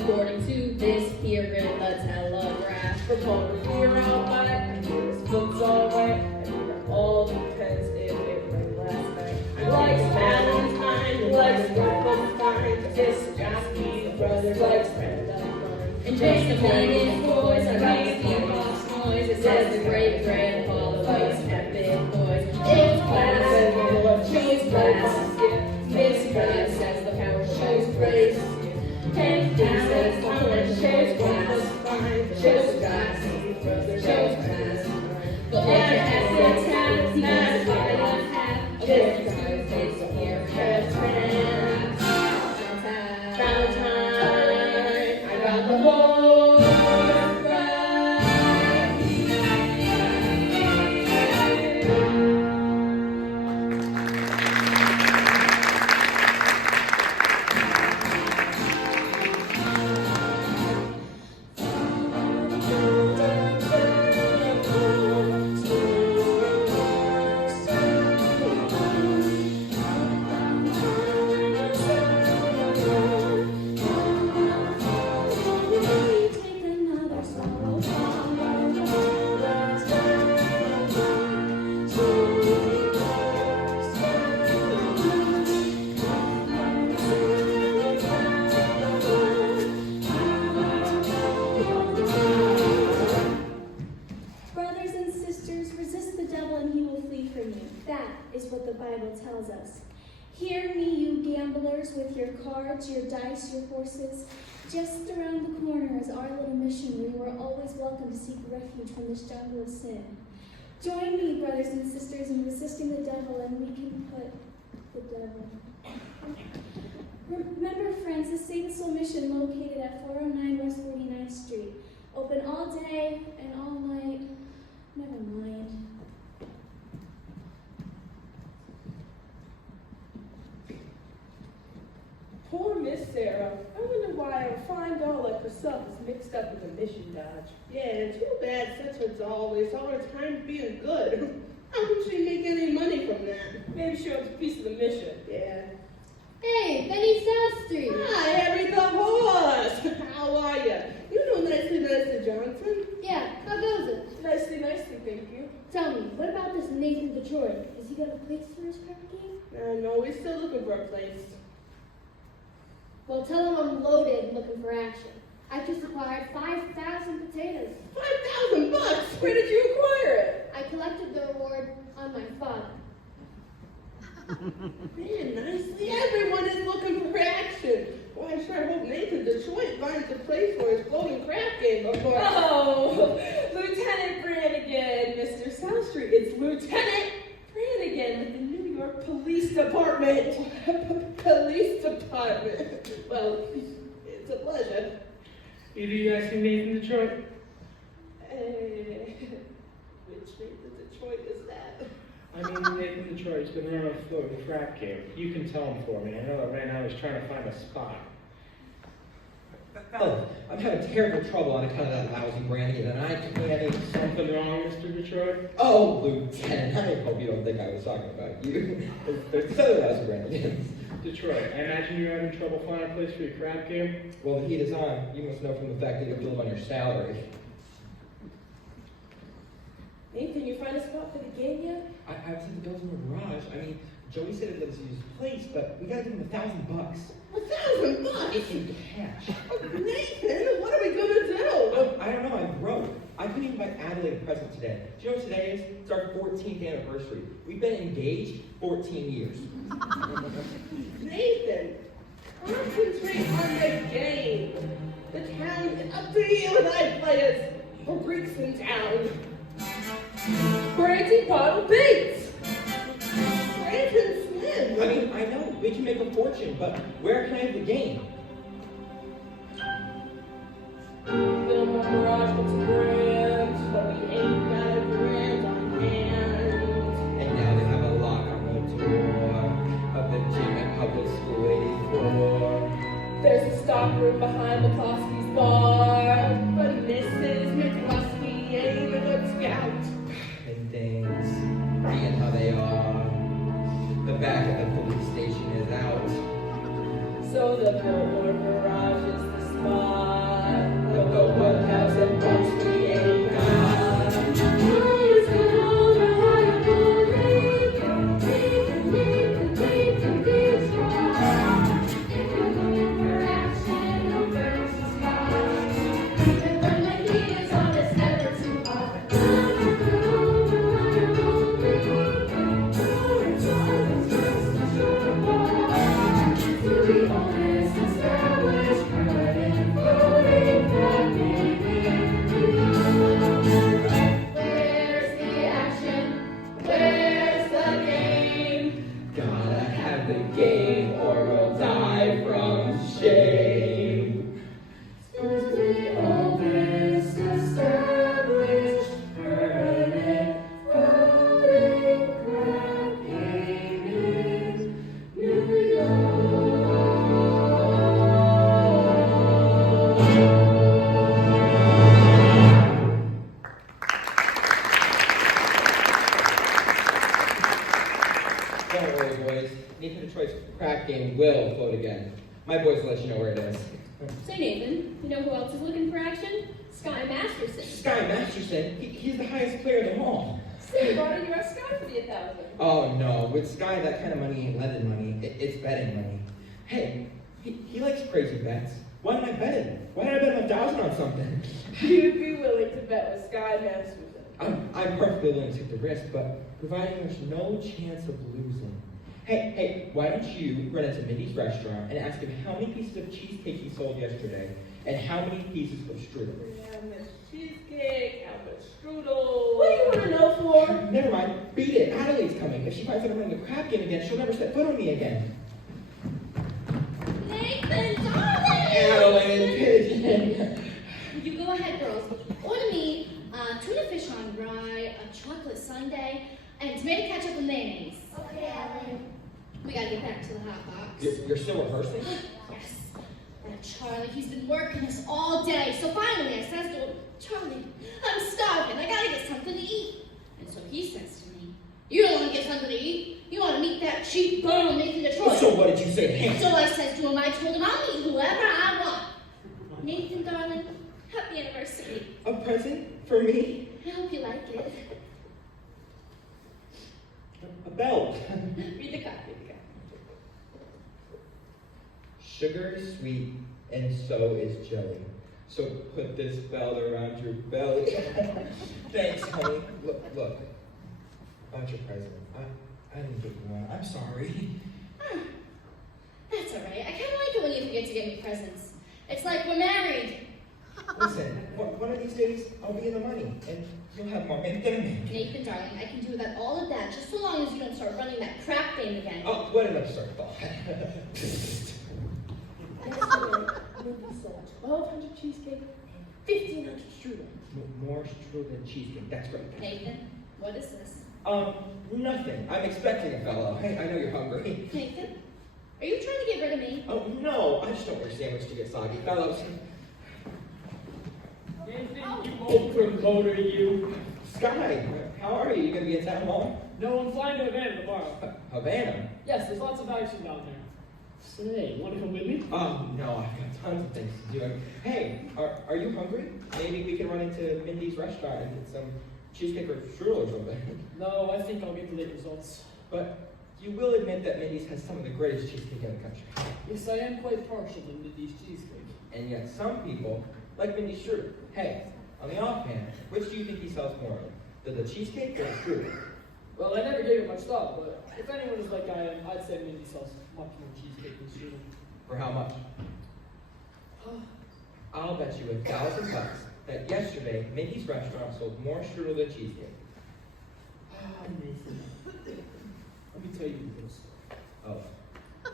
according to this here in the Telegraph. From home to here out back, and his foot's alright, and he got all the pens in it like last night. He likes Valentine, he likes Wolfenstein, this Jackie Brothers likes friend of mine. And just a minute, boys, I raised the box noise. It says the great grandfather likes epic boys. It's class, choose class. This guy says the power shows grace. Hank says the punch shows class. Shows class, shows class. But what has the task? He has what I don't have. This guy is here as friends. Valentine, I got the whole right. Brothers and sisters, resist the devil and he will flee from you. That is what the Bible tells us. Hear me, you gamblers, with your cards, your dice, your horses. Just around the corner is our little mission where you are always welcome to seek refuge from this jungle of sin. Join me, brothers and sisters, in resisting the devil, and we can put the devil. Remember, friends, the Saint Soul Mission located at 409 West 49th Street. Open all day and all night. Never mind. Poor Miss Sarah. I wonder why a fine doll like herself is mixed up with a mission dodge. Yeah, too bad such a doll wastes all her time being good. How can she make any money from that? Maybe she owns a piece of the mission. Yeah. Hey, Benny South Street. Hi, Harry the horse. How are you? You know Nicely Johnson. Yeah, how goes it? Nicely, thank you. Tell me, what about this Nathan Detroit? Has he got a place for his crap game? No, we're still looking for a place. Well, tell him I'm loaded looking for action. I just acquired 5,000 potatoes. $5,000? Where did you acquire it? I collected the reward on my father. Man, Nicely, everyone is looking for action. Well, I sure hope Nathan Detroit finds a place for his floating craft game before. Oh, Lieutenant Brannigan, Mr. South Street. It's Lieutenant Brannigan with the New York Police Department. Police department. Well, it's a pleasure. Either you guys see Nathan Detroit? Which Nathan Detroit is that? I mean, Nathan Detroit's been running a floating crap game. You can tell him for me. I know that right now he's trying to find a spot. Well, I'm having terrible trouble on account of that lousy Brannigan, and I can't. Something wrong, Mr. Detroit? Oh, Lieutenant, I hope you don't think I was talking about you. There's these other lousy Brannigans. Detroit, I imagine you're having trouble finding a place for your crap game? Well, the heat is on. You must know from the fact that you live on your salary. Nathan, you find a spot for the game yet? I was at the Bills in the garage. I mean, Joey said it was his place, but we gotta give him $1,000. $1,000? It's in cash. Nathan, what are we gonna do? I don't know, I'm broke. I couldn't even buy Adelaide a present today. Do you know what today is? It's our 14th anniversary. We've been engaged 14 years. Nathan, concentrate on the game. The town is up to you with high players. For Greeks in town. Brandy Bottle Bates! Brandon Slim. I mean, I know, we can make a fortune, but where can I have the game? Fillmore Garage looks grand, But we ain't got a grand on hand. And now they have a lock on the door of the gym at public school 84. there's a stock room behind McCloskey's bar. But Mrs. McCluskey ain't a good scout. And things being how they are. The back of the police station is out. So the Fillmore Garage is the spot. the game or we'll die from shame. Since we all this established, permanent voting cracking in New York. Don't worry, boys. Nathan Detroit's crack game will float again. My boys will let you know where it is. Say, Nathan, you know who else is looking for action? Sky Masterson. Sky Masterson, he's the highest player of them all. Say, why don't you ask Sky for the 1,000? Oh no, with Sky that kind of money ain't lending money, it's betting money. Hey, he likes crazy bets. Why didn't I bet him? Why did I bet him 1,000 on something? You'd be willing to bet with Sky Masterson. I'm perfectly willing to take the risk, but providing there's no chance of losing. Hey, why don't you run into Mindy's restaurant and ask him how many pieces of cheesecake he sold yesterday and how many pieces of strudel? How much cheesecake, how much strudel. What do you want to know for? Never mind, beat it. Adelaide's coming. If she finds out I'm running the crap game again, she'll never set foot on me again. Nathan, darling! Adelaide, pigeon. You go ahead, girls. Order me tuna fish on rye, a chocolate sundae, and tomato ketchup and mayonnaise. Okay, Ellen. We gotta get back to the hot box. You're still rehearsing? Yes. That Charlie, he's been working us all day. So finally I says to him, Charlie, I'm starving. I gotta get something to eat. And so he says to me, you don't want to get something to eat. You want to meet that cheap bum Nathan Detroit. So what did you say to him? So I says to him, I told him I'll meet whoever I want. Nathan, darling, happy anniversary. A present for me? I hope you like it. A belt. Read the card, read the card. Sugar is sweet, and so is jelly. So put this belt around your belly. Thanks, honey. Look. About your present. I didn't get you one. I'm sorry. That's all right. I kind of like it when you forget to get me presents. It's like we're married. Listen, one of these days I'll be in the money, and you'll have more men than me. Nathan, darling, I can do all of that, just so long as you don't start running that crap game again. Oh, what an absurd thought. Mindy sold 1,200 cheesecake and 1,500 strudel. More strudel than cheesecake. That's right. Nathan, what is this? Nothing. I'm expecting a fellow. Hey, I know you're hungry. Nathan, are you trying to get rid of me? Oh, no, I just don't want your sandwich to get soggy. Fellows. Nathan, you old promoter, you. Sky, how are you? You gonna be in town hall? No, I'm flying to Havana tomorrow. Havana? Yes, there's lots of action down there. Say, want to come with me? Oh, no, I've got tons of things to do. Hey, are you hungry? Maybe we can run into Mindy's restaurant and get some cheesecake or strudel or something. No, I think I'll get the late results. But you will admit that Mindy's has some of the greatest cheesecake in the country. Yes, I am quite partial to Mindy's cheesecake. And yet some people like Mindy's strudel. Hey, on the offhand, which do you think he sells more of? The cheesecake or the strudel? Well, I never gave it much thought, but if anyone is like I am, I'd say Mindy sells much more cheesecake than strudel. For how much? I'll bet you $1,000 that yesterday Mindy's restaurant sold more strudel than cheesecake. Nathan, let me tell you a little story. Oh.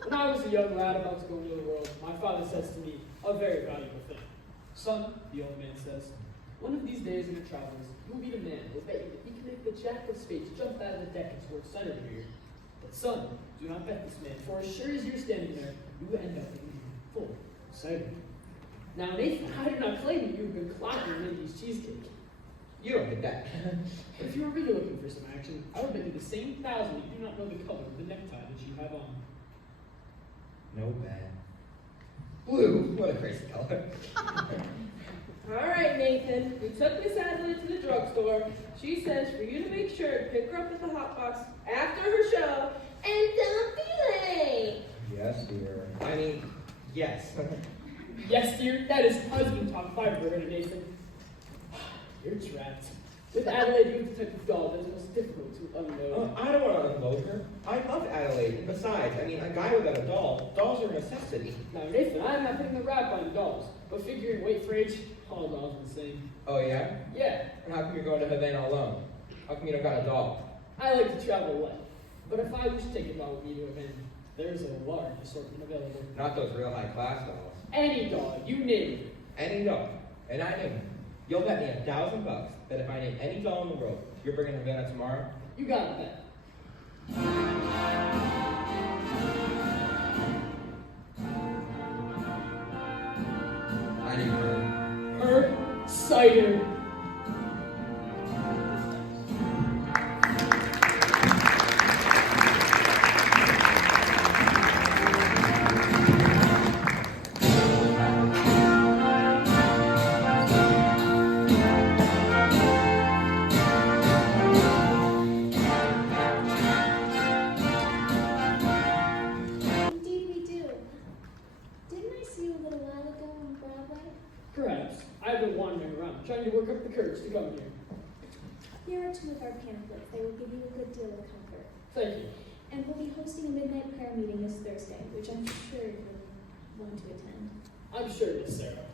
When I was a young lad about to go into the world, my father says to me a very valuable thing. Son, the old man says, one of these days in your travels, you will meet a man who will bet you that he can make the jack of spades jump out of the deck and score center here. But son, do not bet this man, for as sure as you're standing there, you will end up in full cider. Now, Nathan, I do not claim that you have been clocking Mindy's cheesecake. You don't get that. But if you were really looking for some action, I would bet you the same 1,000 that you do not know the color of the necktie that you have on. No bad. Blue, what a crazy color. All right, Nathan. We took Miss Adelaide to the drugstore. She says for you to make sure to pick her up at the hot box after her show. And don't be late. Yes, dear. I mean, yes. Yes, dear, that is husband talk fiber, Nathan. You're trapped. With Adelaide, you Detective Doll, that is most difficult to unload. I don't want to unload her. I love Adelaide. And besides, I mean, a guy without a doll, dolls are a necessity. Now, Nathan, I'm not putting the rap on dolls, but figuring weight for age, all dolls are the same. Oh, yeah? Yeah, And how come you're going to Havana alone? How come you don't got a doll? I like to travel light, but if I wish to take a doll with me to event, There's a large assortment available. Not those real high-class dolls. Any doll, you name it. Any doll. And I name them. You'll bet me $1,000 that if I name any doll in the world, you're bringing Havana tomorrow. You got it, bet. I name her. Her cider. Indeed we do. Didn't I see you a little while ago on Broadway? Perhaps. I've been wandering around, trying to work up the courage to come here. Here are 2 of our pamphlets. They will give you a good deal of comfort. Thank you. And we'll be hosting a midnight prayer meeting this Thursday, which I'm sure you'll want to attend. I'm sure, Miss Sarah.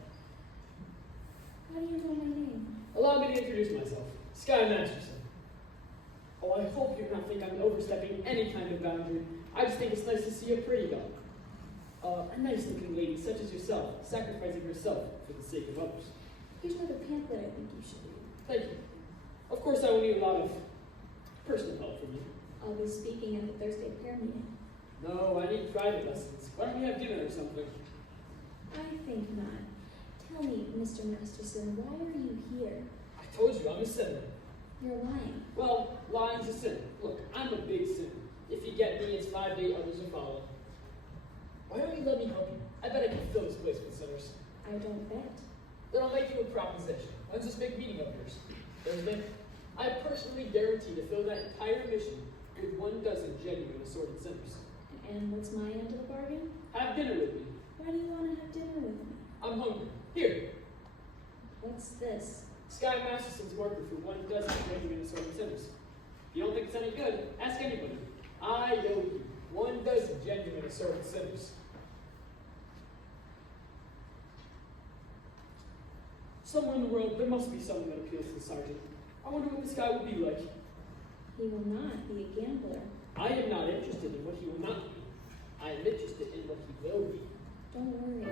How do you know my name? Allow me to introduce myself. Sky Masterson. Oh, I hope you not think I'm overstepping any kind of boundary. I just think it's nice to see a pretty doll. A nice-looking lady such as yourself, sacrificing herself for the sake of others. Here's another pamphlet I think you should read. Thank you. Of course, I will need a lot of personal help from you. I'll be speaking at the Thursday prayer meeting. No, I need private lessons. Why don't we have dinner or something? I think not. Tell me, Mr. Masterson, why are you here? I told you, I'm a sinner. You're lying. Well, lying's a sin. Look, I'm a big sinner. If you get me, it's 5 8 others will follow. Why don't you let me help you? I bet I can fill this place with sinners. I don't bet. Then I'll make you a proposition. When's this big meeting of yours? Thursday? I personally guarantee to fill that entire mission with 12 genuine assorted sinners. And what's my end of the bargain? Have dinner with me. Why do you want to have dinner with me? I'm hungry. Here, What's this? Sky Masterson's marker for 12 genuine assorted sinners. If you don't think it's any good, ask anybody. I know you. 12 genuine assorted sinners. Somewhere in the world, there must be someone that appeals to the sergeant. I wonder what this guy will be like. He will not be a gambler. I am not interested in what he will not be. I am interested in what he will be. Don't worry.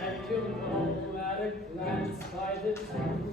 I can all at a glance by the time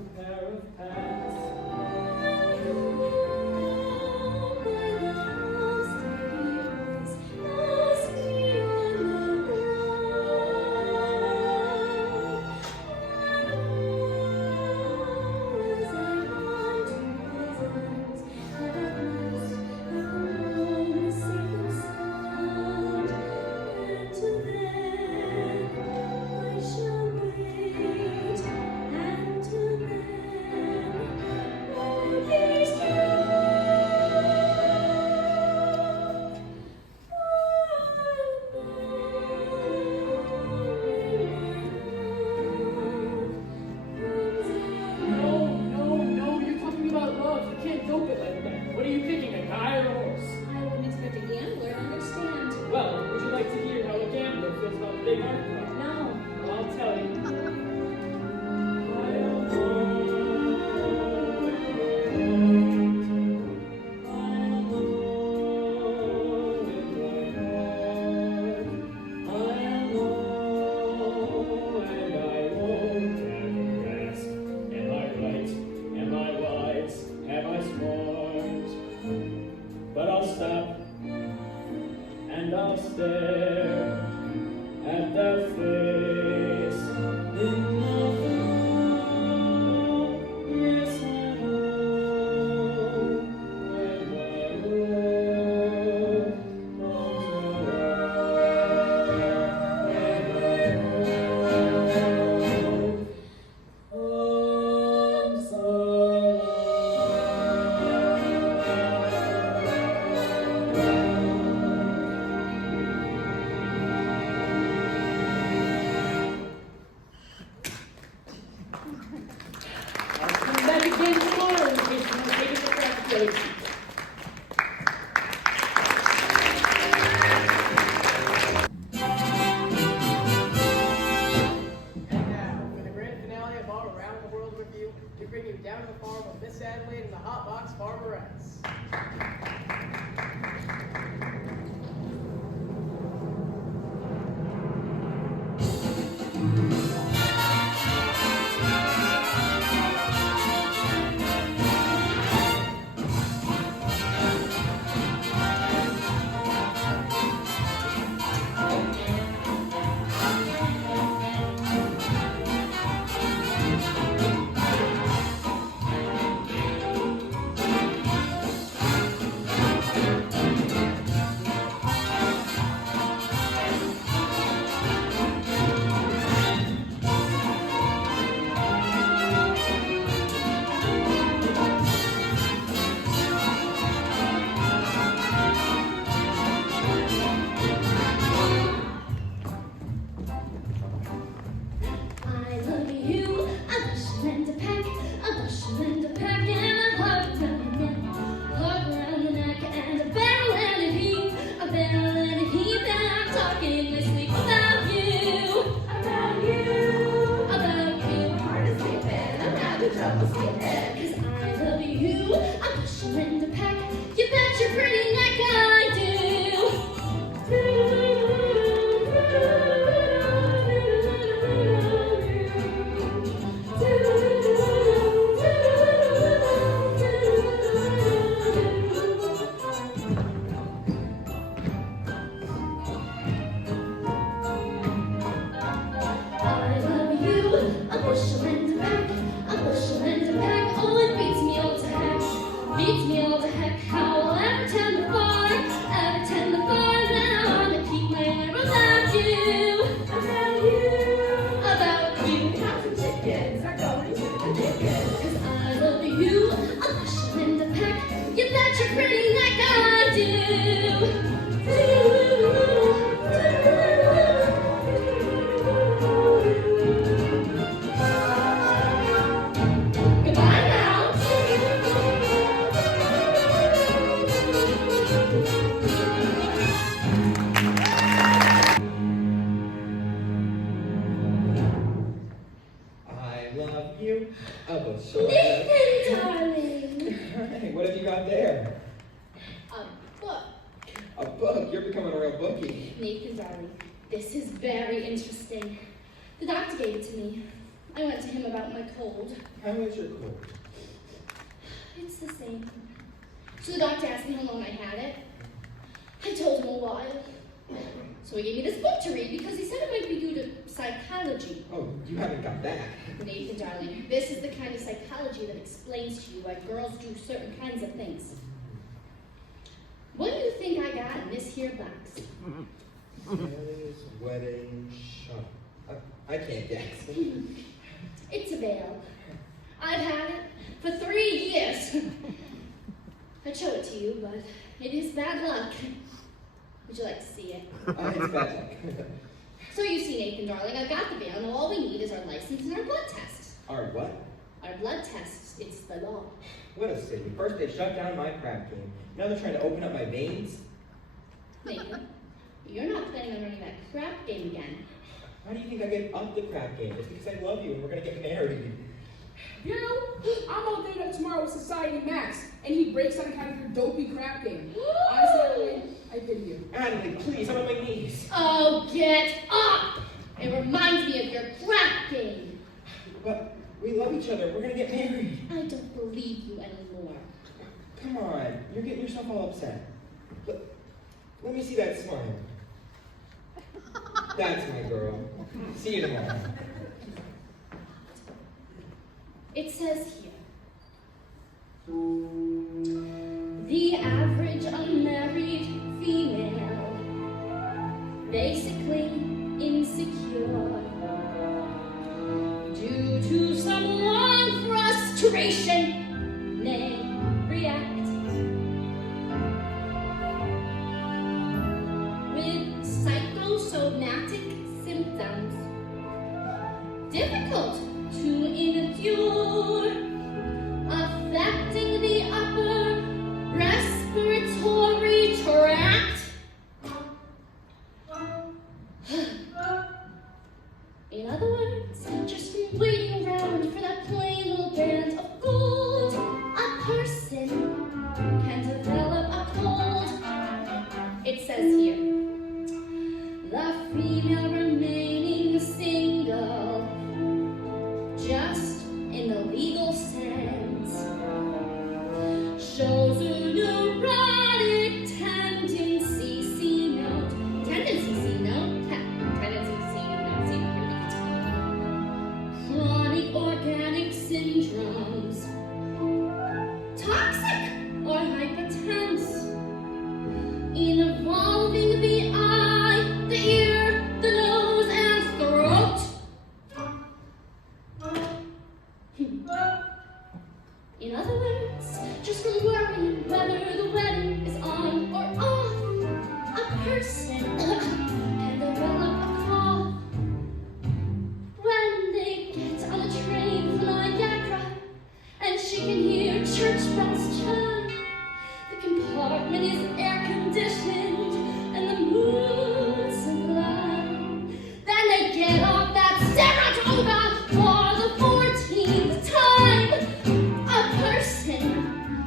family and the Hot Box Farmerettes. I love you, a bushel and a peck, and a hug around the neck, and a barrel and a heap, and I'm talking in my sleep about you. Hard to sleep in, I'm having trouble sleeping. 'Cause I love you, a bushel and a peck, you bet your pretty neck I do. I love you, a bushel and a peck, oh it beats me all to heck, how I'll ever tend the farm, then I wanna keep my word about you, Counting chickens are going to the dickens. 'cause I love you, a bushel and a peck, you bet your pretty neck I do. Goodbye now. I love you, a bushel. Nathan, darling. Hey, what have you got there? A book. A book? You're becoming a real bookie. Nathan, darling, this is very interesting. The doctor gave it to me. I went to him about my cold. How is your cold? It's the same. So the doctor asked me how long I had it. I told him a while. So he gave me this book to read because he said it might be due to psychology. Oh, you haven't got that. Nathan, darling, this is the kind of psychology that explains to you why girls do certain kinds of things. What do you think I got in this here box? Sally's wedding shop. I can't guess. It's a veil. I've had it for 3 years. I'd show it to you, but it is bad luck. Would you like to see it? It's bad luck. So you see, Nathan, darling, I've got the veil, and all we need is our license and our blood test. Our what? Our blood tests, it's the law. What a city. First they shut down my crap game. Now they're trying to open up my veins. Nathan, you're not planning on running that crap game again. Why do you think I get up the crap game? It's because I love you and we're gonna get married. You know, I'm all day up tomorrow with Society Max, and he breaks some kind of your dopey crap game. Honestly, I pity you. Natalie, please, I'm on my knees. Oh, get up! It reminds me of your crap game. But we love each other. We're gonna get married. I don't believe you anymore. Come on, you're getting yourself all upset. Let me see that smile. That's my girl. See you tomorrow. It says here, the average unmarried female, basically insecure, due to some long frustration, may react with psychosomatic symptoms, difficult to endure, affecting the upper respiratory tract. In other words, just waiting around for that plain little band of gold, a female remaining single, just in the legal sense, shows a neurotic tendency, C note, tendency, C note, tendency, C note, C note, chronic organic syndromes, toxic or hypertense, involving the eye, the ear, the nose, and throat. In other words, just from worrying whether the wedding is on or off, a person can develop a cough. When they get on a train from Niagara, and she can hear church bells chime, the compartment is air conditioned and the mood sublime. Then they get off that Saratoga for the 14th time. A person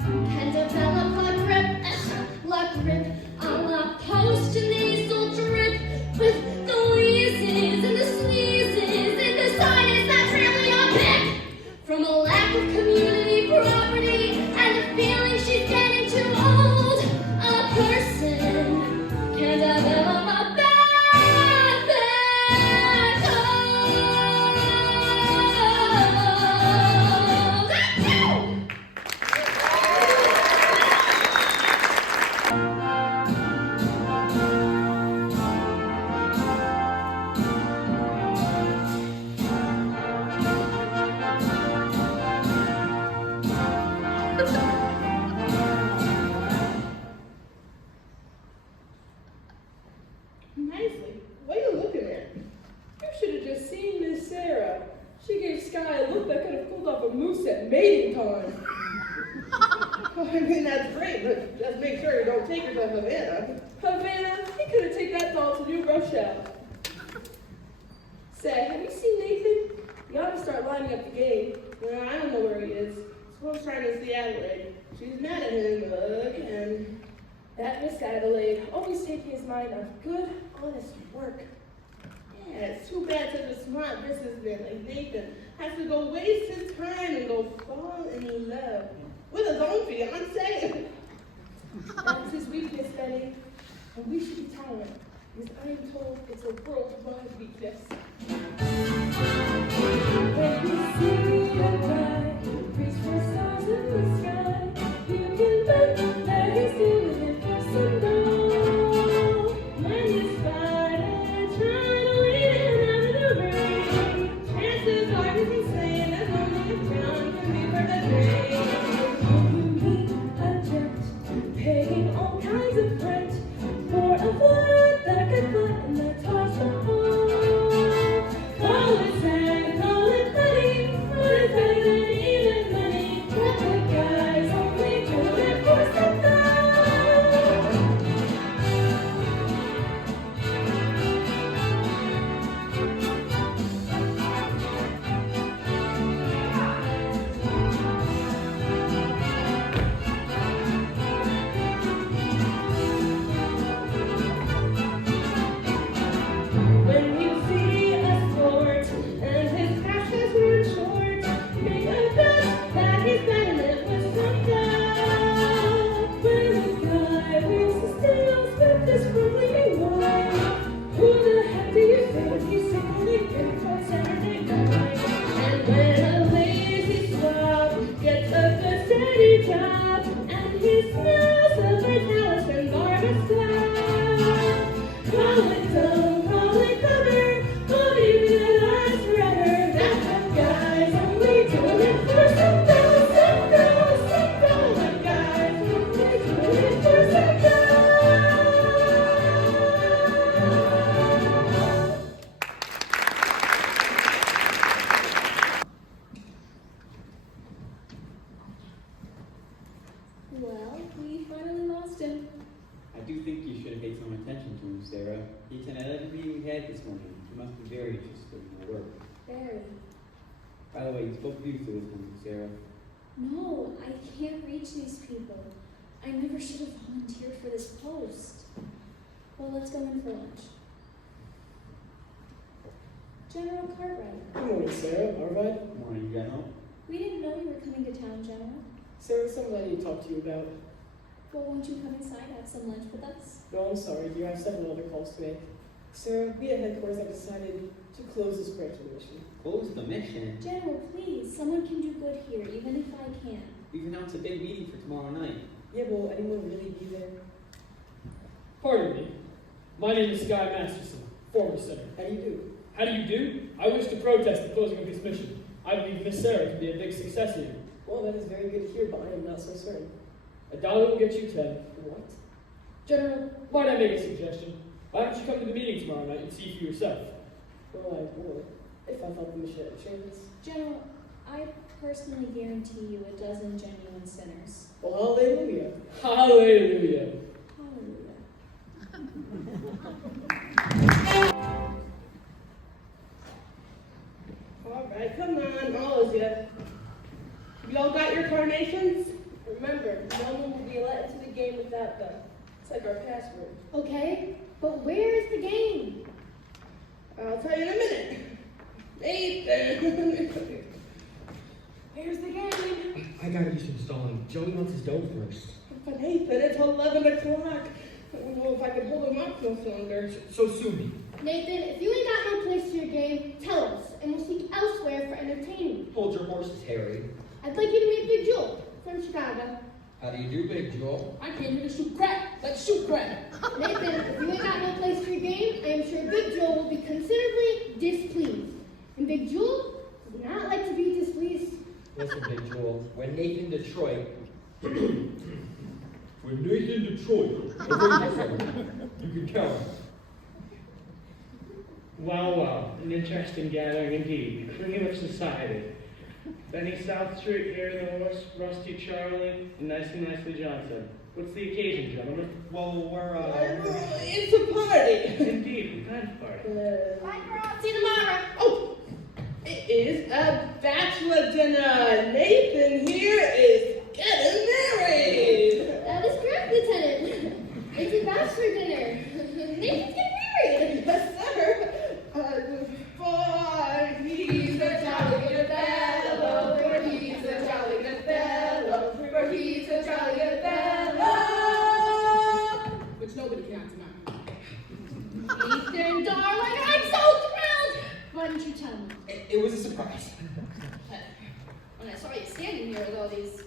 can develop a grip on a post-nasal drip with the wheezes and the sneezes and the sinus that's really a pick from a lack of community property and the feeling she's getting too old. A person can develop a bad cold. Nicely. What are you looking at? You should have just seen Miss Sarah. She gave Sky a look that could have pulled off a moose at mating time. I mean, that's great, but just make sure you don't take her to Havana. Havana, he could have taken that doll to New Rochelle. Say, have you seen Nathan? You ought to start lining up the game. Well, I don't know where he is. Suppose trying to see Adelaide. She's mad at him again. That Miss Adelaide, always taking his mind off good, honest work. Yeah, it's too bad such a smart businessman like Nathan has to go waste his time and go fall in love with his own fiancée. That's his weakness, Betty. And we should be tolerant, because I am told it's a worldwide weakness. When you see a guy reach for stars in the sky, you can bet that he's doing it for some dough. When you spot it, try to lead him out of the rain. Chances are he's insane, as only a town can be for the day. If you meet a gent paying all kinds of rent for a flirt that could flatten the Taj Mahal, call it sad, call it petty, but it's better than even money. Let the guys only do it for some dough. When you see a sport and his passions run short, make a bet that he's betting it with some doubt. When a guy wears the stills with this ruling wine, who the heck do you think he's secretly in for Saturday night? And when a lazy slob gets a good steady job, and he smells of Vitalis and Barbasol, call it dumb, call it clever, believe it lasts forever. That's what guys only do it for some dough, some dough, some dough. What guys only do it for some dough. Well, we finally lost him. I do think you should have paid some attention to him, Sarah. He attended every meeting we had this morning. He must be very interested in your work. Very. By the way, you spoke beautifully with him, Sarah. No, I can't reach these people. I never should have volunteered for this post. Well, let's go in for lunch. General Cartwright. Good morning, Sarah. Arvid. Good morning, General. We didn't know you were coming to town, General. Sarah, something I need to talk to you about. Well, won't you come inside, have some lunch with us? No, I'm sorry, dear. I have several other calls to make. Sarah, we at headquarters have decided to close this branch of the mission. Close the mission. General, please, someone can do good here, even if I can't. We've announced a big meeting for tomorrow night. Yeah, will anyone really be there? Pardon me. My name is Sky Masterson, former senator. How do you do? How do you do? I wish to protest the closing of this mission. I believe Miss Sarah can be a big success here. Well, that is very good to hear, but I am not so certain. $1 will get you 10. What? General, might I make a suggestion? Why don't you come to the meeting tomorrow night and see for yourself? Well, I would, if I thought the mission had a chance. General, I personally guarantee you a dozen genuine sinners. Well, hallelujah. Hallelujah. Hallelujah. All right, come on, all of you. Y'all got your carnations? Remember, no one will be let into the game without them. It's like our password. Okay, but where is the game? I'll tell you in a minute. Nathan. Where's the game? I gotta do some stalling. Joey wants his dough first. But Nathan, it's 11 o'clock. I don't know if I can hold him up no longer. So sue me. Nathan, if you ain't got no place for your game, tell us, and we'll seek elsewhere for entertainment. Hold your horses, Harry. I'd like you to meet Big Jewel from Chicago. How do you do, Big Jewel? I came here to shoot crack. Let's shoot crack. Nathan, if you ain't got no place for your game, I am sure Big Jewel will be considerably displeased. And Big Jewel does not like to be displeased. Listen, Big Jewel. When Nathan Detroit. When Nathan Detroit, you can count. Well, an interesting gathering indeed. Cream of society. Benny South Street, Harry the Horse, Rusty Charlie, and Nicely Johnson. What's the occasion, gentlemen? Well, we're, It's a party. Indeed, what kind of party? Bye, girl. See you tomorrow. Oh, it is a bachelor dinner. Nathan here is getting married. That is correct, Lieutenant. It's a bachelor dinner. Nathan's getting married. Yes, sir. For he's a jolly good fellow. For he's a jolly good fellow. For he's a jolly good fellow. Which nobody can tonight. Nathan, darling, I'm so thrilled. Why didn't you tell me? It was a surprise. When I saw you standing here with all these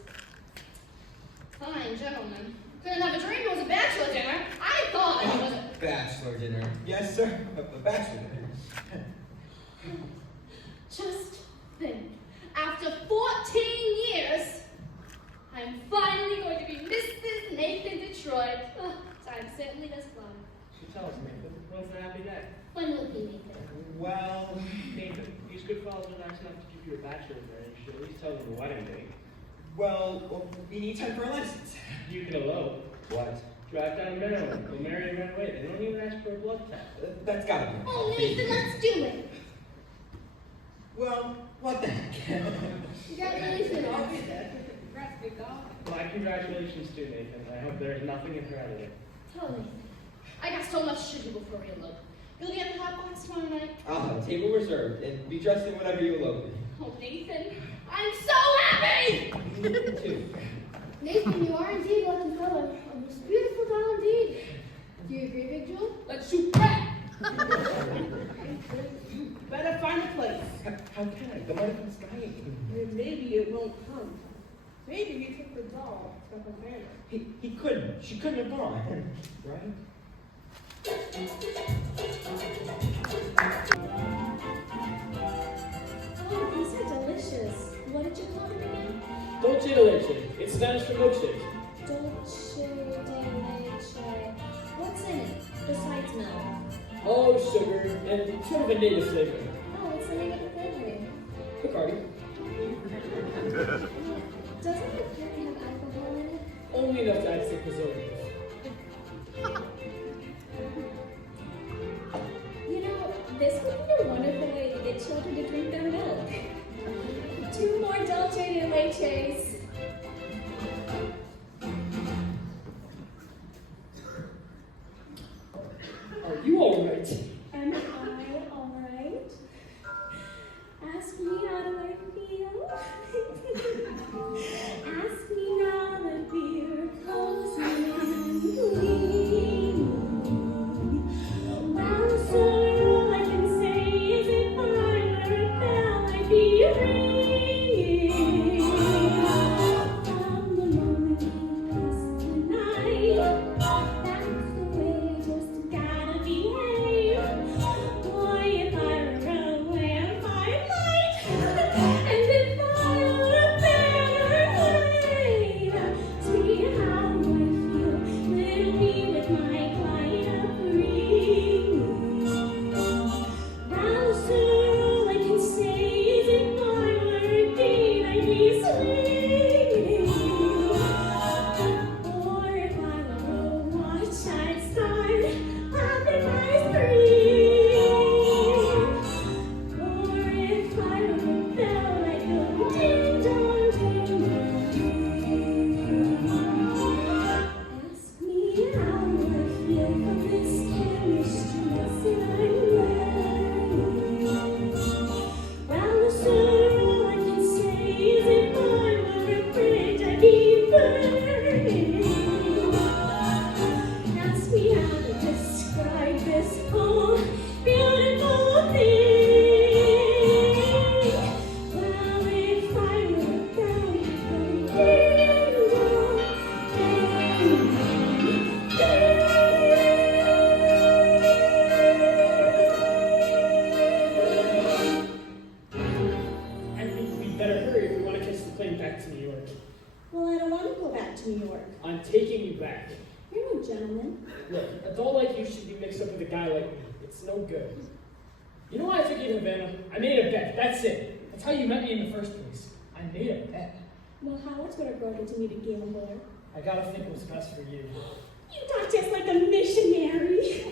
fine gentlemen, couldn't have a dream it was a bachelor dinner. I thought it was a... Bachelor dinner. Yes, sir. A bachelor dinner. Just think. After 14 years, I'm finally going to be Mrs. Nathan Detroit. Oh, time certainly does fly. So tell us, Nathan, when's the happy day? When will it be, Nathan? Well, Nathan, these good fellows are nice enough to give you a bachelor dinner. You should at least tell them the wedding date. well, we need time for a license. You can elope. What? Drive down to Maryland. Go marry and run away. They don't even ask for a blood test. That's gotta be. Oh, Nathan, let's do it. Well, what the heck? Congratulations. My congratulations to Nathan. I hope there is nothing inherited. Tell Nathan. I got so much to do before we elope. You'll be at the hot box tomorrow night. I'll have a table reserved and be dressed in whatever you elope in. Oh, Nathan, I'm so happy! Too. Nathan, you are indeed lucky fellow. A most beautiful doll indeed. Do you agree, Big Jewel? Let's shoot crack. You better find a place. How can I? The money from the sky. And maybe it won't come. Maybe he took the doll to Havana. He couldn't. She couldn't have gone. Right? Oh, these are delicious. What did you call them again? Dolce de leche. It's Spanish for milkshake. Dolce de leche. What's in it besides milk? Oh, sugar and sort of a native flavor. Oh, what's the name of the flavoring? Bacardi. Doesn't the party have alcohol in it? Only enough to add some preservative. You know, this would be a wonderful way to get children to drink their milk. 2 more Dolce de leches. Are you all right? Am I all right? Look, a doll like you should be mixed up with a guy like me. It's no good. You know why I took you to Havana? I made a bet. That's it. That's how you met me in the first place. I made a bet. Well, Howard's gonna grow to meet a gambler. I gotta think what's best for you. You talk just like a missionary.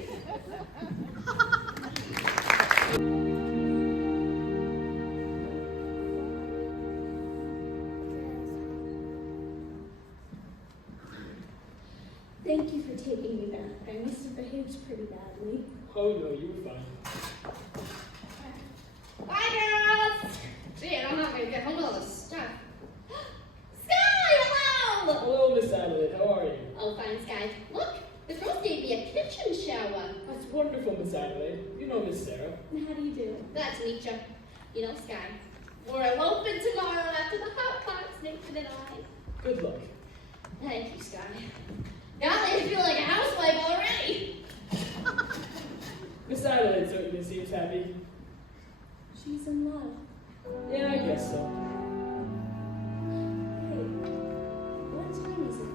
Thank you for taking me back. I must have behaved pretty badly. Oh no, you were fine. Bye, girls! Gee, I don't know how I'm gonna get home with all this stuff. Sky, hello! Hello, Miss Adelaide. How are you? Oh, fine, Sky. Look, Miss Rose gave me a kitchen shower. That's wonderful, Miss Adelaide. You know Miss Sarah. How do you do? That's Nietzsche. You know, Sky. We're eloping tomorrow after the hot box, Nathan and I. Good luck. Thank you, Sky. Golly, I feel like a housewife already. Miss Adelaide certainly seems happy. She's in love. Yeah, I guess so. Hey, what time is it?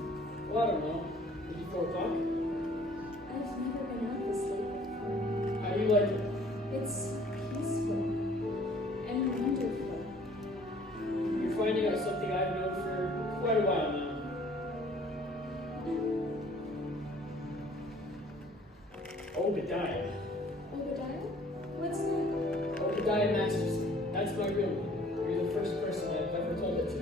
Well, I don't know. Maybe 4 o'clock? I've never been out this late before. How do you like it? It's peaceful and wonderful. You're finding out something I've known for quite a while now. Obadiah. Obadiah? What's that? Obadiah Masterson. That's my real name. You're the first person I've ever told it to.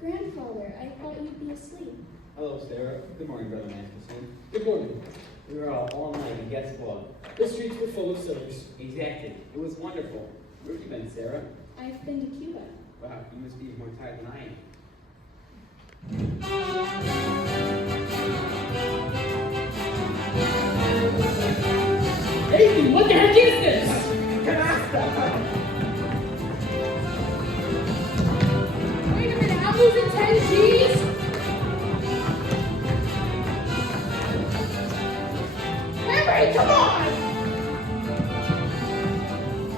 Grandfather, I thought you'd be asleep. Hello, Sarah. Good morning, Brother Masterson. Good morning. We were out all night, and guess what? The streets were full of sillies. Exactly. It was wonderful. Where have you been, Sarah? I've been to Cuba. Wow, you must be more tired than I am. Nathan, what the heck is this? Wait a minute, I'm losing 10 G's. Henry, come on!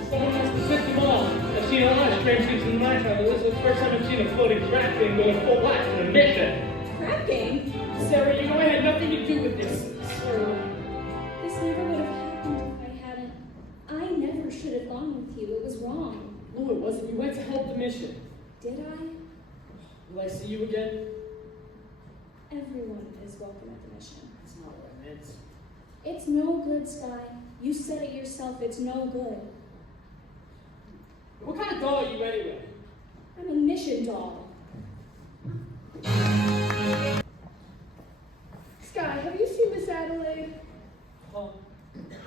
Someone must have sent them all. I've seen a lot of strange things in my time, but this is the first time I've seen a floating crap thing go full blast in a mission. Crap game? Sarah, you know I had nothing to do with this. Sarah. This never would have happened if I hadn't. I never should have gone with you. It was wrong. No, it wasn't. You went to help the mission. Did I? Will I see you again? Everyone is welcome at the mission. That's not what I meant. It's no good, Sky. You said it yourself. It's no good. What kind of doll are you anyway? I'm a mission doll. Sky, have you seen Miss Adelaide? Huh?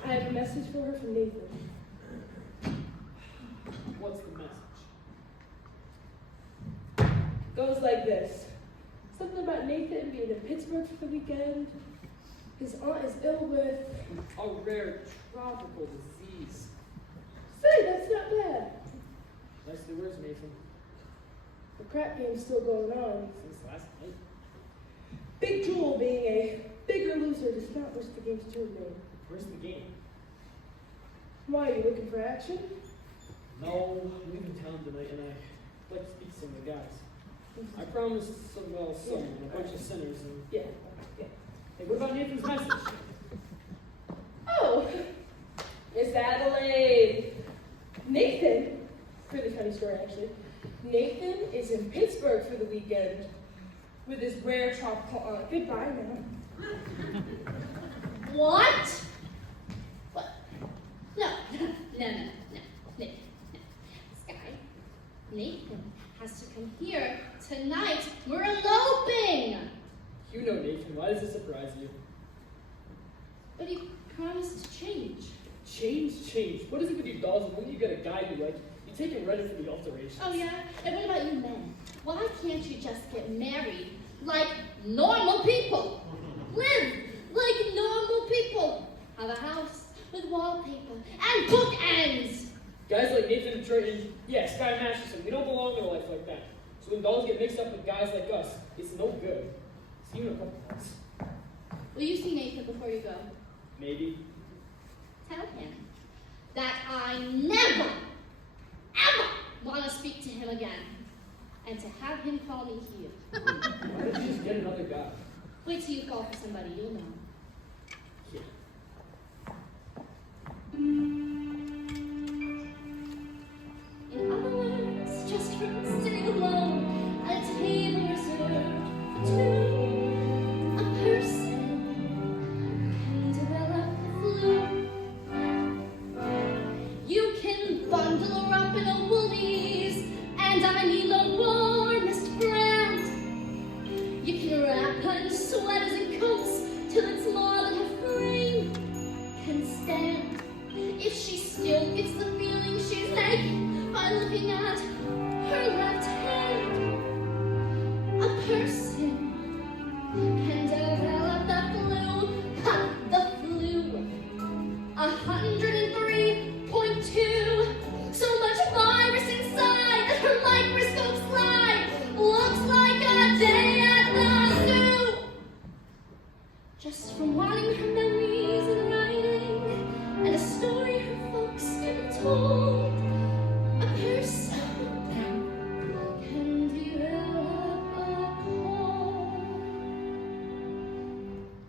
I have a message for her from Nathan. What's the message? Goes like this. Something about Nathan being in Pittsburgh for the weekend. His aunt is ill with... A rare tropical disease. Say, that's not bad. Nicely words, Nathan. The crap game's still going on. Since last night. Big Jewel, being a bigger loser, does not wish the games to remain. Where's the game? Why, are you looking for action? No, I'm leaving town tonight and I'd like to speak to some of the guys. I promised someone, a bunch of sinners, and Yeah. hey, what about Nathan's message? Oh, Miss Adelaide. Nathan, really funny story actually. Nathan is in Pittsburgh for the weekend with his rare tropical. Goodbye now. What? What? No. Sky, Nathan has to come here tonight. We're eloping. You know Nathan, why does it surprise you? But he promised to change. Change. What is it with you dolls? When you get a guy you like, you take him right into the alterations. Oh yeah? And what about you men? Why can't you just get married like normal people? Live like normal people. Have a house with wallpaper and bookends. Guys like Nathan Detroit and, yeah, Sky Masterson, we don't belong in a life like that. So when dolls get mixed up with guys like us, it's no good. See you in a couple months. Will you see Nathan before you go? Maybe. Tell him that I never, ever want to speak to him again. And to have him call me here. Why don't you just get another guy? Wait till you call for somebody, you'll know. Yeah. In other words, just from sitting alone at a table reserved for two, a person can develop the flu. You can bundle her up in a Woolies, and I need the warmest brand. You can wrap her in sweaters and coats till it's more than her frame can stand. If she still gets the feeling she's naked by looking at her left hand, a person can develop the flu, the flu. 103.2, so much virus inside that her microscope slide looks like a day at the zoo. Just from wanting her memories in writing and a story her folks never told, a person can develop a cold.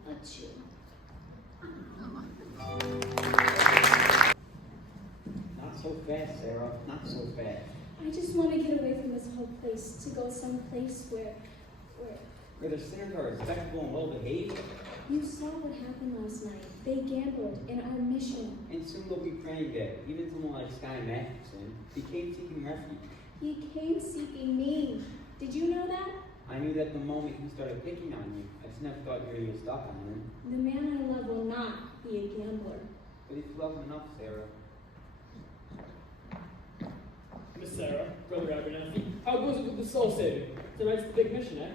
A Jew. Not so fast, Sarah. Not so fast. I just want to get away from this whole place, to go someplace where Where the sinners are respectable and well behaved, you saw what happened last night. They gambled in our mission. and soon they'll be praying that even someone like Sky Masterson became seeking refuge. He came seeking me. Did you know that? I knew that the moment he started picking on you, I just never thought you were even stuck on him. The man I love will not be a gambler. But if you love him enough, Sarah, Miss Sarah, Brother Abernathy, how goes it with the soul saving? Tonight's the big mission, eh?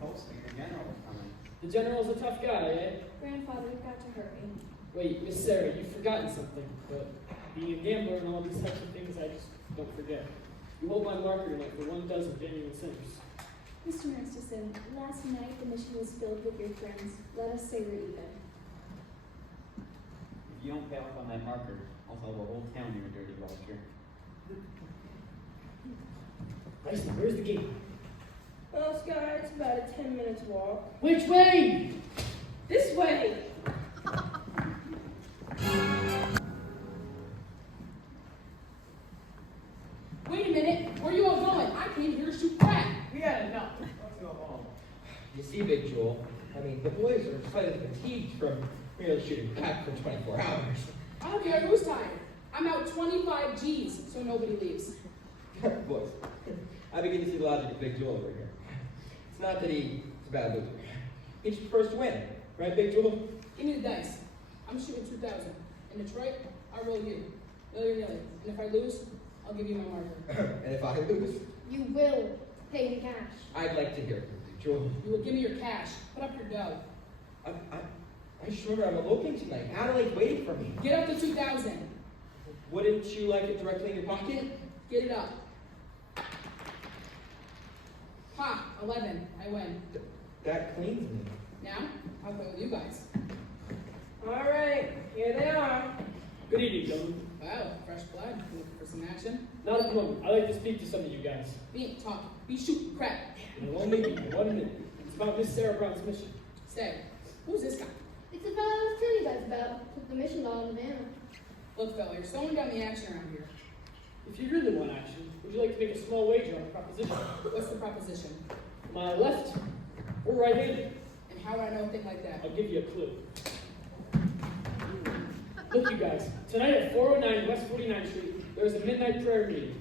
hopefully the general is coming. The general's a tough guy, eh? Grandfather, we've got to hurry. Wait, Miss Sarah, you've forgotten something. But being a gambler and all these types of things, I just don't forget. You hold my marker tonight for 1 dozen genuine sinners. Mr. Masterson, last night the mission was filled with your friends. Let us say we're even. If you don't pay off on that marker, I'll tell the whole town you're a dirty vulture. Bryson, where's the gate? Well, Sky, it's about a 10 minutes walk. Which way? This way. Wait a minute, where are you all going? I came here to shoot crack. We had enough. Let's go home. You see, Big Jewel, I mean, the boys are slightly fatigued from merely shooting crack for 24 hours. I don't care who's tired. I'm out 25 G's, so nobody leaves. Boys, I begin to see the logic of Big Jewel over here. It's not that he's a bad loser. He just prefers to win. Right, Big Jewel? Give me the dice. I'm shooting 2,000. In Detroit, I roll you. Nilly. And if I lose, I'll give you my marker. And if I lose, You will pay in cash. I'd like to hear from Big Jewel. You will give me your cash. Put up your dough. I just remember I'm eloping tonight. Adelaide's waiting for me. Get up to 2,000. Wouldn't you like it directly in your pocket? Get it up. Ha! 11. I win. that cleans me. Now, I'll go with you guys. All right, here they are. Good evening, gentlemen. Wow, fresh blood. Looking for some action? Not at the moment. I'd like to speak to some of you guys. We ain't talking. We shooting crap. It'll only be 1 minute. It's about Miss Sarah Brown's mission. Say, who's this guy? It's the fellow I was telling you guys about. Took the mission dog in the van. Look, fella, you're slowing down the action around here. If you really want action, would you like to make a small wager on the proposition? What's the proposition? Am I left or right-handed? And how would I know a thing like that? I'll give you a clue. Look, you guys, tonight at 409 West 49th Street, there's a midnight prayer meeting.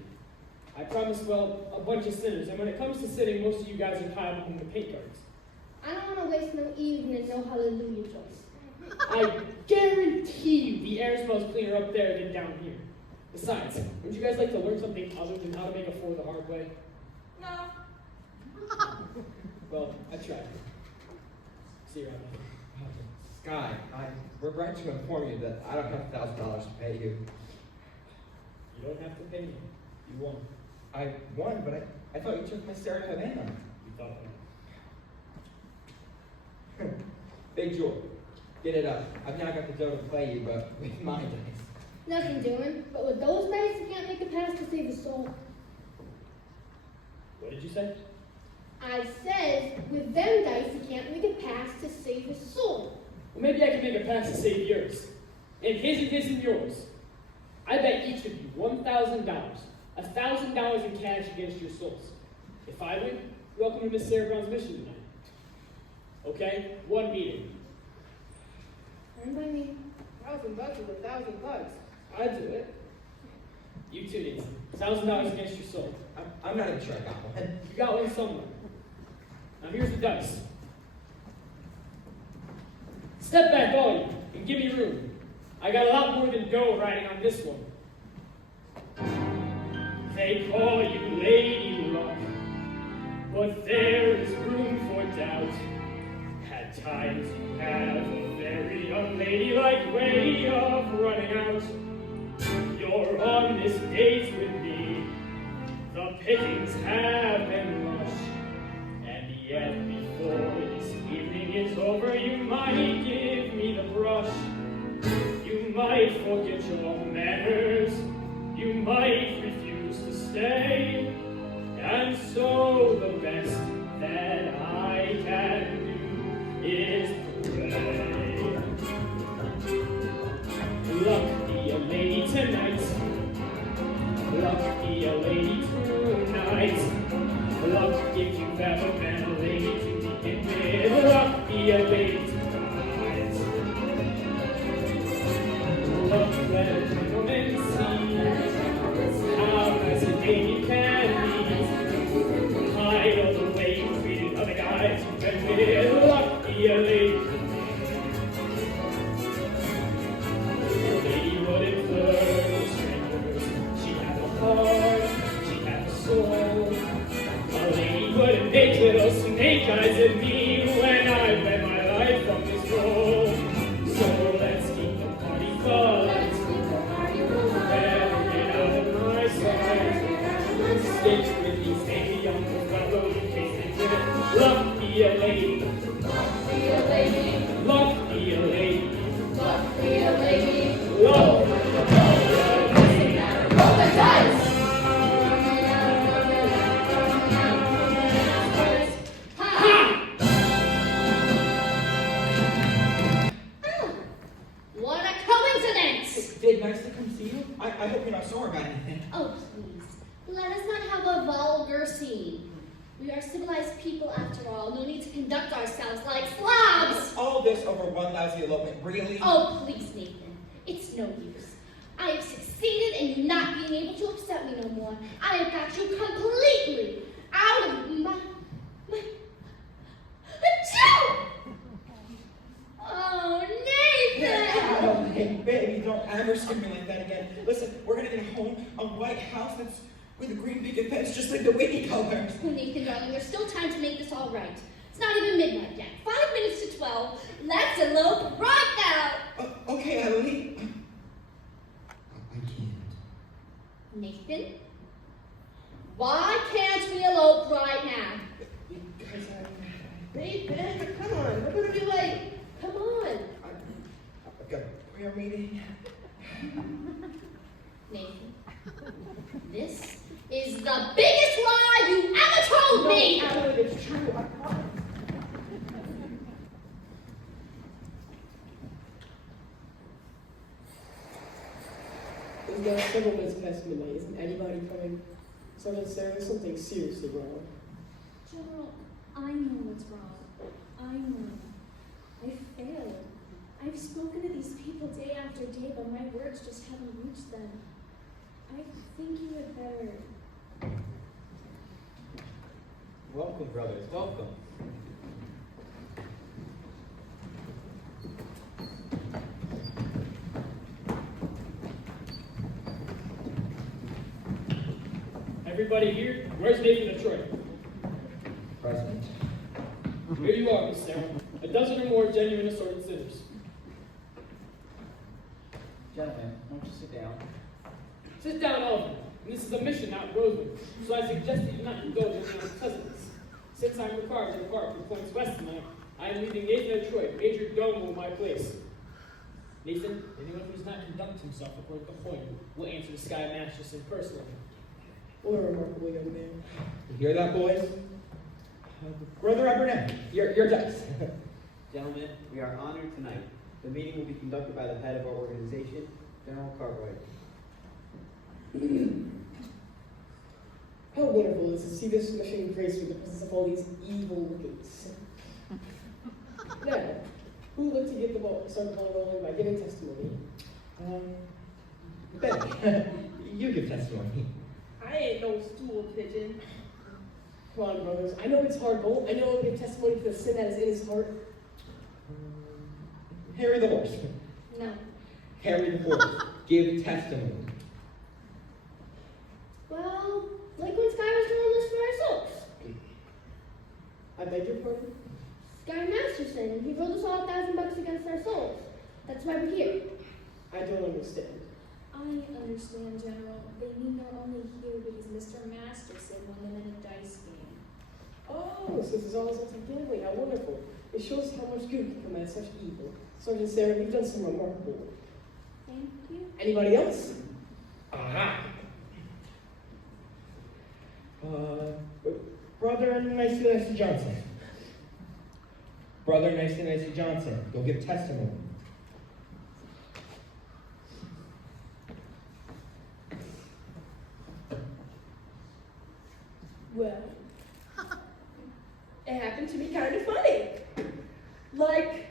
I promised, well, a bunch of sinners, and when it comes to sinning, most of you guys are piled up in the paint cards. I don't want to waste no evening and no hallelujah choice. I guarantee you the air smells cleaner up there than down here. Besides, would you guys like to learn something other than how to make a four the hard way? No. Well, I tried. See you around. Sky, I regret to inform you that I don't have $1,000 to pay you. You don't have to pay me. You won. I won, but I thought you took Miss Sarah to Havana. You thought that. Big George, get it up. I've now got the dough to play you, but with my dice. Nothing doing. But with those dice, you can't make a pass to save a soul. What did you say? I said, with them dice, you can't make a pass to save a soul. Well, maybe I can make a pass to save yours. And his and yours. I bet each of you $1,000. $1,000 in cash against your souls. If I win, welcome to Miss Sarah Brown's mission tonight. Okay? One meeting. Fine by me. $1,000 is $1,000. I'd do it. You two need $1,000 against your soul. I'm not even sure I got one. You got one somewhere. Now here's the dice. Step back, all you, and give me room. I got a lot more than dough riding on this one. They call you Lady Luck, but there is room for doubt. At times you have a very unladylike way of running out. You're on this date with me. The pickings have been lush, and yet before this evening is over, you might give me the brush. You might forget your manners. You might refuse to stay. And so the best that I can do is pray. Luck be a lady tonight. Luck be a lady tonight. Luck if you've ever been a lady to begin with. Luck be a lady tonight. Luck let a gentleman see how nice a lady can be. Hide all the way you treated other guys you've been with. Luck be a lady. A lady wouldn't flirt with strangers. She had a heart, she had a soul. A lady wouldn't make little snake eyes at me when I bet my life on this roll. So let's keep the party fun. Better get out of my sight. Stick with these dainty young fellows in case they didn't. Luck be a lady. Luck be a lady. Luck be a lady. Luck be a lady. Luck be a lady. Roll the dice. What a coincidence! Did nice to come see you? I hope you're not sore about anything. Oh, please. Let us not have a vulgar scene. We are civilized people after all. No need to conduct ourselves like slobs. All this over one lousy elopement, really? Oh, please, Nathan. It's no use. I have succeeded in you not being able to upset me no more. I have got you completely out of my Oh, Nathan! Oh, hey, baby, don't ever scare me like that again. Listen, we're gonna get home, a white house that's with a green beacon fence, just like the Whitney colors. Oh, Nathan, darling, there's still time to make this all right. It's not even midnight yet. 5 minutes to 12. Let's elope right now. Okay, Emily. I can't. Nathan, why can't we elope right now? Because I'm... Nathan! Nathan, this is the biggest lie you ever told me! Adeline, it's true. I promise. It's now several minutes past midnight. Isn't anybody coming? Sergeant Sarah, there's something seriously wrong. General, I know what's wrong. I know. I failed. I've spoken to these people day after day, but my words just haven't reached them. I think you had better. Welcome, brothers, welcome. Everybody here? Where's Nathan of Troy? Present. Here you are, Miss Sarah. A dozen or more genuine assorted sinners. Gentlemen, won't you sit down? Sit down, all of you. And this is a mission, not Rosewood. So I suggest that you not indulge in unpleasantness. Since I'm required to depart for points west tonight, I am leaving Nathan of Troy, Major Domo, in my place. Nathan, anyone who does not conduct himself according to appointment will answer to Sky Masterson personally. What a remarkable young man. You hear that, boys? Brother Abernathy, your dice. Gentlemen, we are honored tonight. The meeting will be conducted by the head of our organization, General Cartwright. How wonderful it is to see this mission graced with the presence of all these evil wickedness. Now, who would like to get start the ball rolling by giving testimony? Betty, you give testimony. I ain't no stool pigeon. Come on, brothers. I know it's hard, but I know I'll give testimony for the sin that is in his heart. Harry the horse. No. Harry the horse, give testimony. Well, like when Sky was doing this for our souls. I beg your pardon? Sky Masterson, he rolled us all $1,000 against our souls. That's why we're here. I don't understand. I understand, General. They need are only here because Mr. Masterson won them in a dice game. Oh, so this is all sorts of gambling. How wonderful. It shows how much good can come out of such evil. Sergeant Sarah, you've done some remarkable work. Thank you. Anybody else? Aha! Brother Nicey Johnson. Brother Nicey Johnson, you'll give testimony. Well, it happened to be kind of funny. Like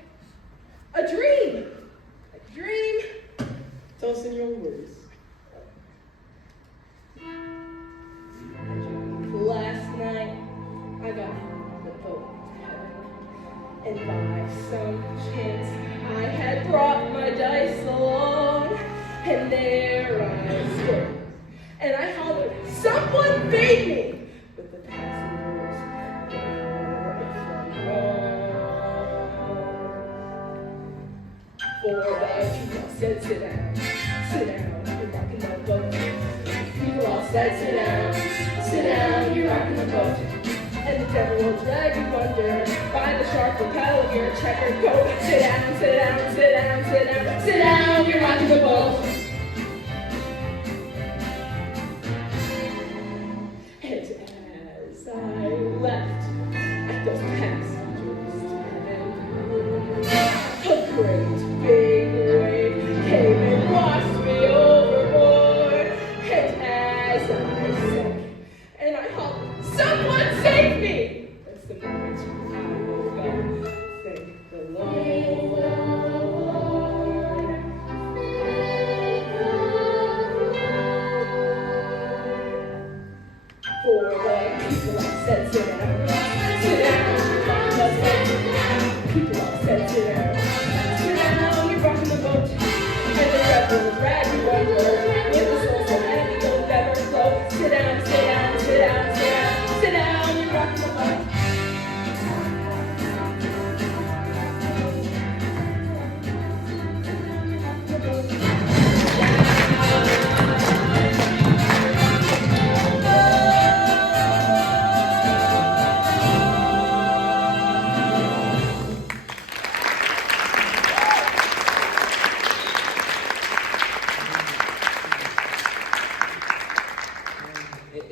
a dream. A dream. Tell us in your own words. Last night, I got on the boat to heaven, and by some chance, I had brought my dice along, and there I stood, and I hollered, "Someone bait me!" But the passengers were right from wrong. For the people said, "Sit down, you're rocking the boat." People all said, "Sit down, you're rocking the boat." And the devil will drag you under by the sharp lapel of your checkered coat. Sit down, you're rocking the boat. And as I left at those passengers to heaven, a great big wave came and washed me overboard. And as I sank, and I hollered, "Someone save me!" That's the moment I woke up. Thank the Lord.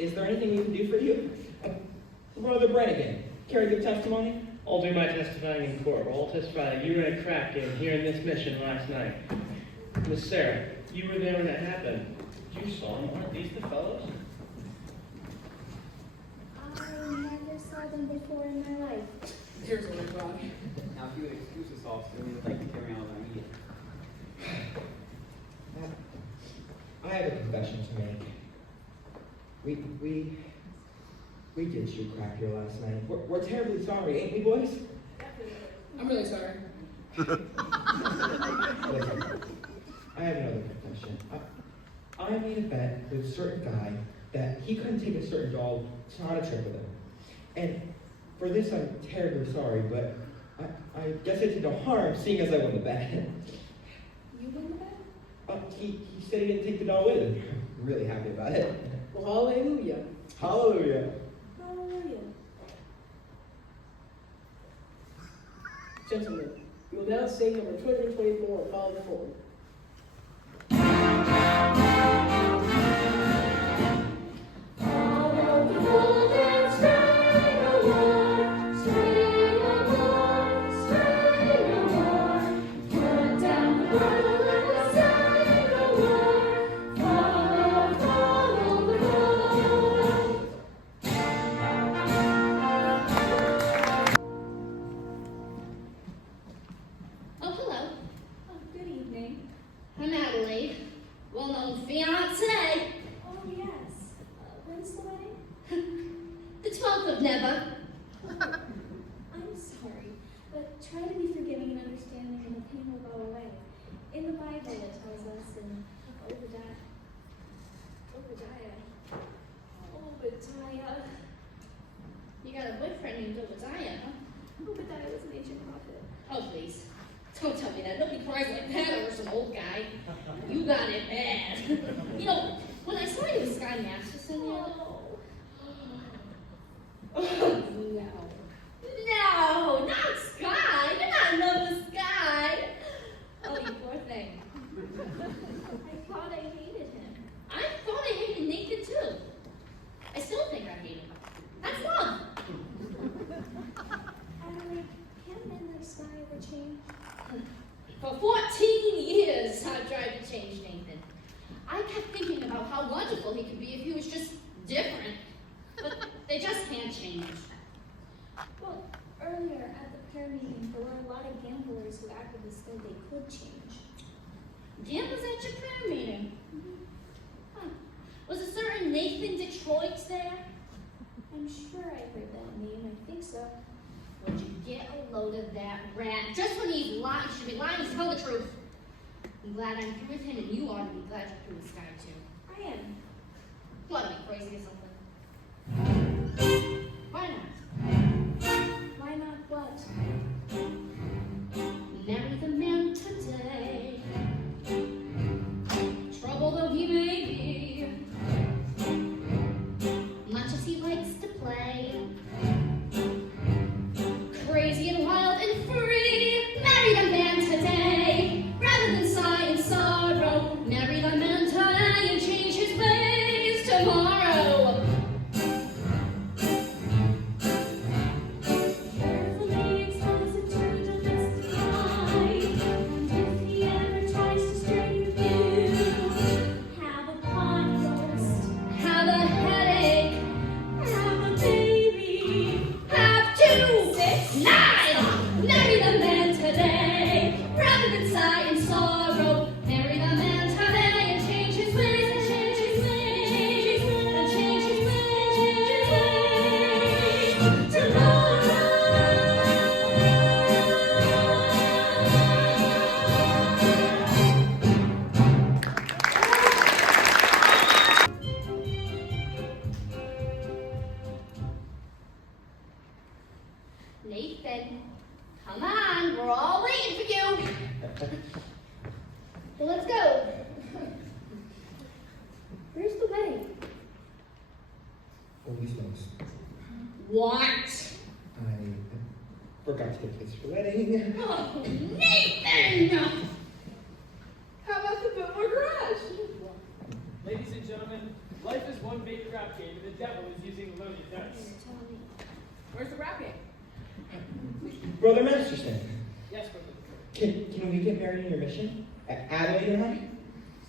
Is there anything we can do for you? Brother Brannigan, care to give testimony? I'll do my testifying in court. I'll testify that you were in a crack-in here in this mission last night. Miss Sarah, you were there when it happened. You saw them. Aren't these the fellows? I never saw them before in my life. Here's what I brought. Now, if you would excuse us, officer, we would like to carry on with our meeting. I have a confession to make. We did shoot crack here last night. We're terribly sorry, ain't we, boys? I'm really sorry. Listen, I have another confession. I made a bet with a certain guy that he couldn't take a certain dog on a trip with him. And for this, I'm terribly sorry, but I guess I did no harm, seeing as I won the bet. You win the bet? He said he didn't take the dog with him. I'm really happy about it. Well, hallelujah. Hallelujah. Hallelujah. Gentlemen, we will now sing number 224, Follow the Form. Follow the golden string of war, string of war, string of war. Put down the world and the string of war. Follow, follow the road. Oh, hello. Oh, good evening. I'm Adelaide, well-known fiancée. Oh, yes. When's the wedding? The 12th of Never. I'm sorry, but try to be forgiving and understanding and the pain will go away. In the Bible it tells us in Obadiah. You got a boyfriend named Obadiah, huh? Obadiah was an ancient prophet. Oh, please. Don't tell me that. Nobody cries like that over some old guy. You got it bad. You know, when I saw you with Sky Masterson the other no. No, not Sky. You're not in love with Sky. Oh, you poor thing. I thought I hated him. I thought I hated Nathan too. I still think I hate him. That's love. Adelaide, can men like Sky ever change? For 14 years, I've tried to change Nathan. I kept thinking about how wonderful he could be if he was just different. But they just can't change. Well, earlier at the prayer meeting, there were a lot of gamblers who acted as though they could change. Dan was at your prayer meeting. Huh. Was a certain Nathan Detroit there? I'm sure I heard that name. I think so. Would you get a load of that rat? Just when he's lying, he should be lying to tell the truth. I'm glad I'm here with him, and you ought to be glad you're here with Sky too. I am. You ought to be crazy or something. Why not? Why not what? Marry the man today. Trouble though he may be, much as he likes to play. Crazy and wild and free. Marry the man today, rather than sigh in sorrow. Marry the man today and change his ways tomorrow. Carefully expose it to domestic eye, and if he ever tries to stray you have a pot roast, have a headache, have a baby, have 2, 6, 9. Marry the man today, rather than sigh in sorrow. Marry the man today and change his ways, and change his ways, and change his ways tomorrow. Nathan, come on, we're all waiting for you. Well, let's go. Where's the wedding? Holy smokes. What? I forgot to get place for the wedding. Oh, Nathan! How about the Butler Garage? Ladies and gentlemen, life is one big crap game, and the Where's the rap game? Brother Masterson, Yes, brother. can we get married in your mission? Adelaide and I?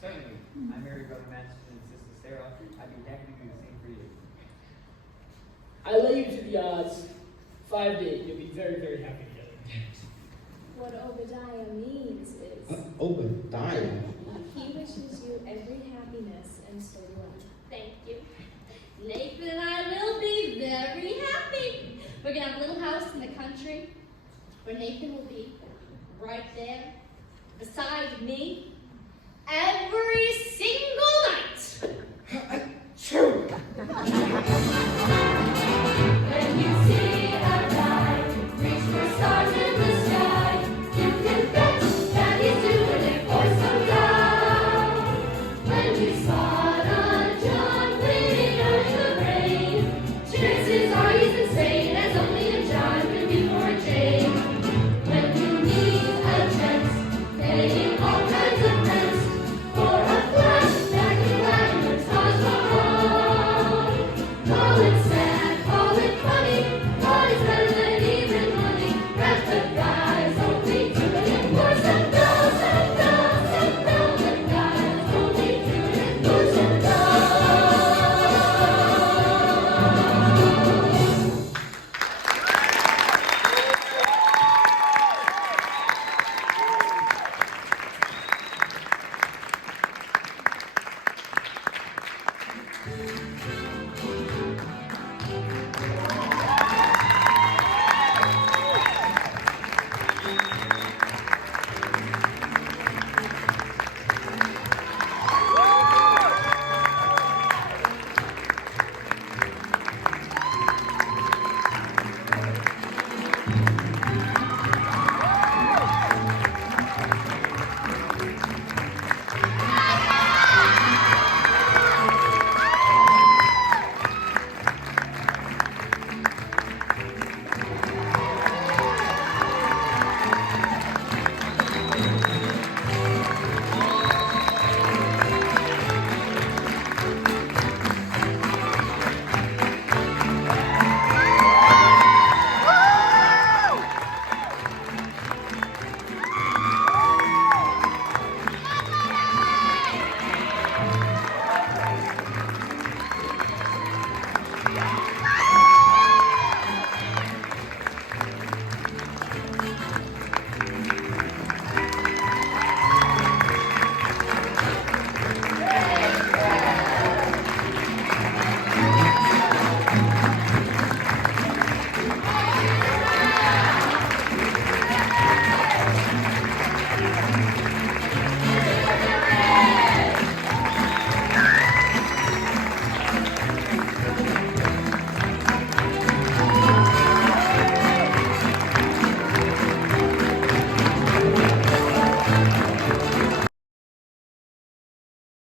Certainly. I married Brother Masterson and Sister Sarah. I'd be happy to do the same for you. I lay you to the odds. 5 days, you'll be very, very happy together. What Obadiah means is Obadiah. he wishes you every happiness, and so do I. Thank you. Nathan and I will be very happy. We're gonna have a little house in the country where Nathan will be right there beside me every single night. True. When you see a guy reach for stars in the sky, you can bet that he's doing it for some guy. When you spot a John waiting out in the rain, chances are he's insane, as only a John can be for a Jane. When you meet a gent paying all kinds of rent for a flashback in Wagner's Taj Mahal, call it sad, call it funny, but it's better than even money. Rest the guys only doing it for some girls and girls and girls and guys only doing it for some girls.